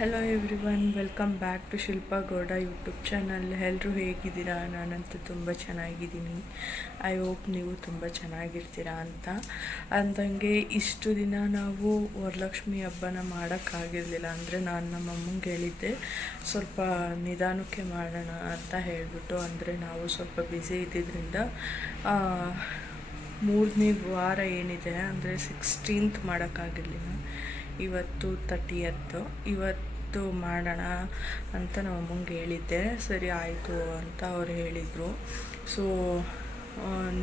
Hello everyone, welcome back to Shilpa Gowda YouTube channel. ಎಲ್ಲರೂ ಹೇಗಿದ್ದೀರಾ? ನಾನಂತೂ ತುಂಬ ಚೆನ್ನಾಗಿದ್ದೀನಿ. ಐ ಹೋಪ್ ನೀವು ತುಂಬ ಚೆನ್ನಾಗಿರ್ತೀರಾ ಅಂತ. ಅಂದಂಗೆ ಇಷ್ಟು ದಿನ ನಾವು ವರಲಕ್ಷ್ಮಿ ಹಬ್ಬನ ಮಾಡೋಕ್ಕಾಗಿರಲಿಲ್ಲ. ಅಂದರೆ ನಾನು ನಮ್ಮ ಅಮ್ಮಂಗೆ ಹೇಳಿದ್ದೆ ಸ್ವಲ್ಪ ನಿಧಾನಕ್ಕೆ ಮಾಡೋಣ ಅಂತ ಹೇಳಿಬಿಟ್ಟು. ಅಂದರೆ ನಾವು ಸ್ವಲ್ಪ ಬ್ಯುಸಿ ಇದ್ದಿದ್ದರಿಂದ 3ನೇ ವಾರ ಏನಿದೆ ಅಂದರೆ 16th ಮಾಡೋಕ್ಕಾಗಿರಲಿಲ್ಲ. ಇವತ್ತು 30th. ಇವತ್ತು ಮಾಡೋಣ ಅಂತ ನಮ್ಮ ಅಮ್ಮಂಗೆ ಹೇಳಿದ್ದೆ. ಸರಿ ಆಯಿತು ಅಂತ ಅವ್ರು ಹೇಳಿದರು. ಸೊ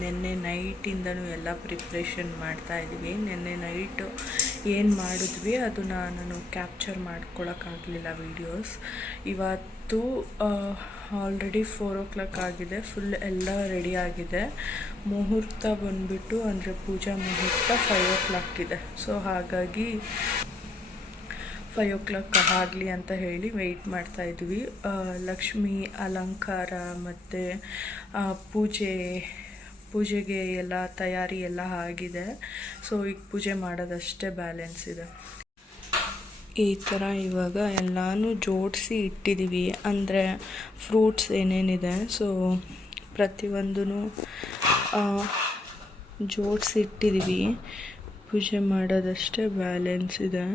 ನಿನ್ನೆ ನೈಟಿಂದನೂ ಎಲ್ಲ ಪ್ರಿಪ್ರೇಷನ್ ಮಾಡ್ತಾಯಿದ್ವಿ. ನಿನ್ನೆ ನೈಟು ಏನು ಮಾಡಿದ್ವಿ ಅದನ್ನು ನಾನು ಕ್ಯಾಪ್ಚರ್ ಮಾಡ್ಕೊಳಕ್ಕಾಗಲಿಲ್ಲ ವೀಡಿಯೋಸ್. ಇವತ್ತು ಆಲ್ರೆಡಿ 4 o'clock ಆಗಿದೆ. ಫುಲ್ ಎಲ್ಲ ರೆಡಿ ಆಗಿದೆ. ಮುಹೂರ್ತ ಬಂದುಬಿಟ್ಟು ಅಂದರೆ ಪೂಜಾ ಮುಹೂರ್ತ 5 o'clock ಇದೆ. ಸೊ ಹಾಗಾಗಿ 5 o'clock ಆಗಲಿ ಅಂತ ಹೇಳಿ ವೆಯ್ಟ್ ಮಾಡ್ತಾಯಿದ್ವಿ. ಲಕ್ಷ್ಮಿ ಅಲಂಕಾರ ಮತ್ತು ಪೂಜೆಗೆ ಎಲ್ಲ ತಯಾರಿ ಎಲ್ಲ ಆಗಿದೆ. ಸೊ ಈಗ ಪೂಜೆ ಮಾಡೋದಷ್ಟೇ ಬ್ಯಾಲೆನ್ಸ್ ಇದೆ. ಈ ಥರ ಇವಾಗ ಎಲ್ಲನೂ ಜೋಡಿಸಿ ಇಟ್ಟಿದ್ದೀವಿ. ಅಂದರೆ ಫ್ರೂಟ್ಸ್ ಏನೇನಿದೆ ಸೊ ಪ್ರತಿಯೊಂದೂ ಜೋಡಿಸಿ ಇಟ್ಟಿದ್ದೀವಿ. ಪೂಜೆ ಮಾಡೋದಷ್ಟೇ ಬ್ಯಾಲೆನ್ಸ್ ಇದೆ.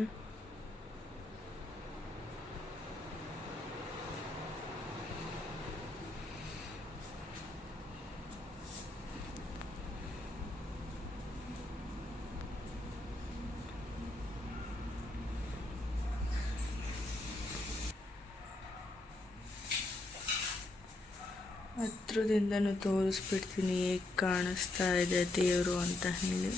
ಹತ್ರದಿಂದನೂ ತೋರಿಸ್ಬಿಡ್ತೀನಿ ಹೇಗೆ ಕಾಣಿಸ್ತಾ ಇದೆ ದೇವರು ಅಂತ ಹೇಳಿ.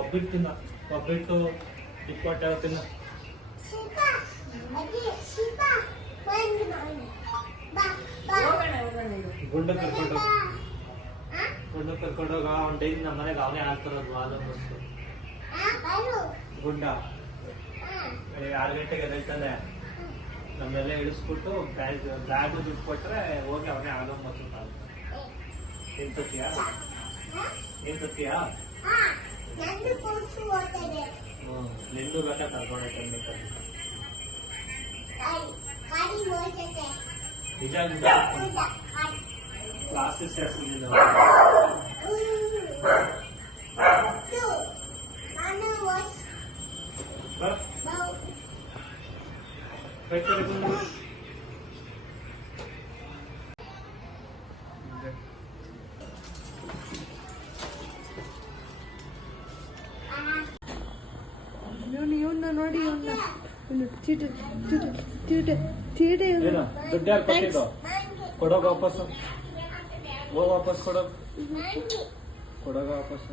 ಒಬ್ಬಿಟ್ಟು ಒಬ್ಬಿಟ್ಟು ಇಪ್ಪತ್ತು ತಿನ್ನ ಗುಂಡ ಕರ್ಕೊಂಡೋಗ ಅವ್ನ ಡೈಲಿ ನಮ್ಮ ಮನೆಗೆ ಅವನೇ ಹಾಕ್ತಾರಲ್ವ ಅದೊಂದು ಗುಂಡ 6 ಗಂಟೆಗೆ ಎದ್ದೇಳ್ತಾನೆ. ನಮ್ಮೆಲ್ಲ ಇಳಿಸ್ಬಿಟ್ಟು ಬ್ಯಾಗ್ ದುಡ್ಡು ಕೊಟ್ರೆ ಹೋಗಿ ಅವನೇ ಆಗೋದು ಮತ್ತು ಏನ್ ತತ್ತೀಯಾ ನಿಂದು ಬೇಕಾ ಕರ್ಕೊಂಡೋಗ್ಬೇಕು. ನಿಜ ಕ್ಲಾಸಸ್ ಸೇರಿಸಿಲ್ಲ ಇವನ್ನ ನೋಡಿ ಇವನ್ನ ಚೀಟೆ ಚೀಟೆ ಚೀಟೆ ಚೀಟೆ ಏನು ದುಡ್ಡು ಯಾರು ಕೊಟ್ಟಿದ್ದು ಕೊಡೋಗ ವಾಪಸ್ ಹೋಗ ವಾಪಸ್ ಕೊಡೋಗ ಕೊಡೋಗ ವಾಪಸ್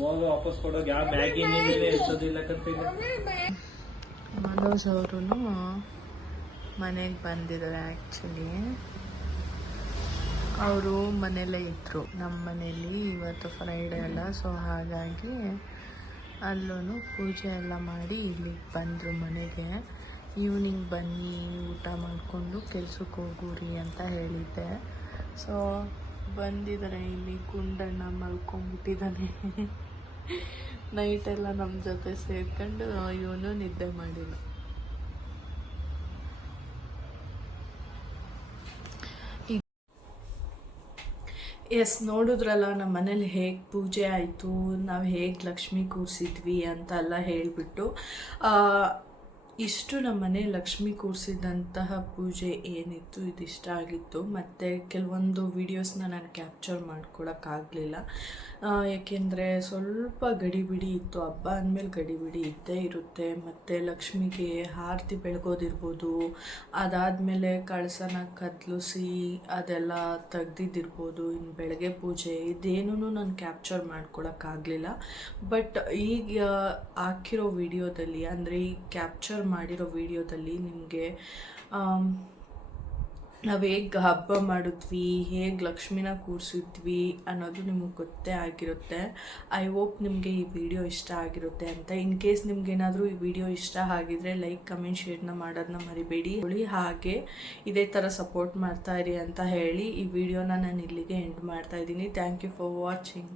ಹೋಗ ವಾಪಸ್ ಕೊಡೋಗ ಯಾವ ಮ್ಯಾಗಿ ನೀನೇನೆ ಇರ್ತದಿಲ್ಲ ಕಂತಿಲ್ಲ. ಮನೋಜ್ ಅವರು ಮನೆಗೆ ಬಂದಿದ್ದಾರೆ. ಆ್ಯಕ್ಚುಲಿ ಅವರು ಮನೆಯಲ್ಲೇ ಇದ್ದರು ನಮ್ಮ ಮನೇಲಿ. ಇವತ್ತು ಫ್ರೈಡೇ ಅಲ್ಲ, ಸೊ ಹಾಗಾಗಿ ಅಲ್ಲೂ ಪೂಜೆ ಎಲ್ಲ ಮಾಡಿ ಇಲ್ಲಿಗೆ ಬಂದರು ಮನೆಗೆ. ಈವ್ನಿಂಗ್ ಬನ್ನಿ ಊಟ ಮಾಡಿಕೊಂಡು ಕೆಲ್ಸಕ್ಕೆ ಹೋಗುರಿ ಅಂತ ಹೇಳಿದ್ದೆ. ಸೊ ಬಂದಿದ್ದಾರೆ. ಇಲ್ಲಿ ಗುಂಡಣ್ಣ ಮಲ್ಕೊಂಡ್ಬಿಟ್ಟಿದ್ದಾನೆ. ನೈಟೆಲ್ಲ ನಮ್ಮ ಜೊತೆ ಸೇರ್ಕೊಂಡು ಇವನು ನಿದ್ದೆ ಮಾಡಿಲ್ಲ. ಎಸ್, ನೋಡಿದ್ರಲ್ಲ ನಮ್ಮ ಮನೇಲಿ ಹೇಗೆ ಪೂಜೆ ಆಯಿತು, ನಾವು ಹೇಗೆ ಲಕ್ಷ್ಮಿ ಕೂರಿಸಿದ್ವಿ ಅಂತೆಲ್ಲ ಹೇಳಿಬಿಟ್ಟು. ಇಷ್ಟು ನಮ್ಮ ಮನೆ ಲಕ್ಷ್ಮಿ ಕೂರಿಸಿದಂತಹ ಪೂಜೆ ಏನಿತ್ತು ಇದಿಷ್ಟ ಆಗಿತ್ತು. ಮತ್ತು ಕೆಲವೊಂದು ವೀಡಿಯೋಸ್ನ ನಾನು ಕ್ಯಾಪ್ಚರ್ ಮಾಡ್ಕೊಳಕ್ಕಾಗಲಿಲ್ಲ, ಏಕೆಂದರೆ ಸ್ವಲ್ಪ ಗಡಿಬಿಡಿ ಇತ್ತು. ಹಬ್ಬ ಅಂದಮೇಲೆ ಗಡಿಬಿಡಿ ಇದ್ದೇ ಇರುತ್ತೆ. ಮತ್ತು ಲಕ್ಷ್ಮಿಗೆ ಆರತಿ ಬೆಳಗೋದಿರ್ಬೋದು, ಅದಾದಮೇಲೆ ಕಳಸನ ಕದಲಿಸಿ ಅದೆಲ್ಲ ತೆಗ್ದಿದ್ದಿರ್ಬೋದು, ಇನ್ನು ಬೆಳಗ್ಗೆ ಪೂಜೆ, ಇದೇನೂ ನಾನು ಕ್ಯಾಪ್ಚರ್ ಮಾಡ್ಕೊಳಕ್ಕಾಗಲಿಲ್ಲ. ಬಟ್ ಈಗ ಹಾಕಿರೋ ವಿಡಿಯೋದಲ್ಲಿ, ಅಂದರೆ ಈ ಕ್ಯಾಪ್ಚರ್ ಮಾಡಿರೋ ವಿಡಿಯೋದಲ್ಲಿ ನಿಮಗೆ ನಾವು ಹೇಗೆ ಹಬ್ಬ ಮಾಡಿದ್ವಿ, ಹೇಗೆ ಲಕ್ಷ್ಮಿನ ಕೂರಿಸಿದ್ವಿ ಅನ್ನೋದು ನಿಮಗೆ ಗೊತ್ತೇ ಆಗಿರುತ್ತೆ. ಐ ಹೋಪ್ ನಿಮಗೆ ಈ ವಿಡಿಯೋ ಇಷ್ಟ ಆಗಿರುತ್ತೆ ಅಂತ. ಇನ್ ಕೇಸ್ ನಿಮ್ಗೇನಾದರೂ ಈ ವಿಡಿಯೋ ಇಷ್ಟ ಆಗಿದ್ರೆ ಲೈಕ್, ಕಮೆಂಟ್, ಶೇರ್ನ ಮಾಡೋದನ್ನ ಮರಿಬೇಡಿ. ಹಾಗೆ ಇದೇ ಥರ ಸಪೋರ್ಟ್ ಮಾಡ್ತಾ ಇರಿ ಅಂತ ಹೇಳಿ ಈ ವಿಡಿಯೋನ ನಾನು ಇಲ್ಲಿಗೆ ಎಂಡ್ ಮಾಡ್ತಾ ಇದ್ದೀನಿ. Thank you for watching.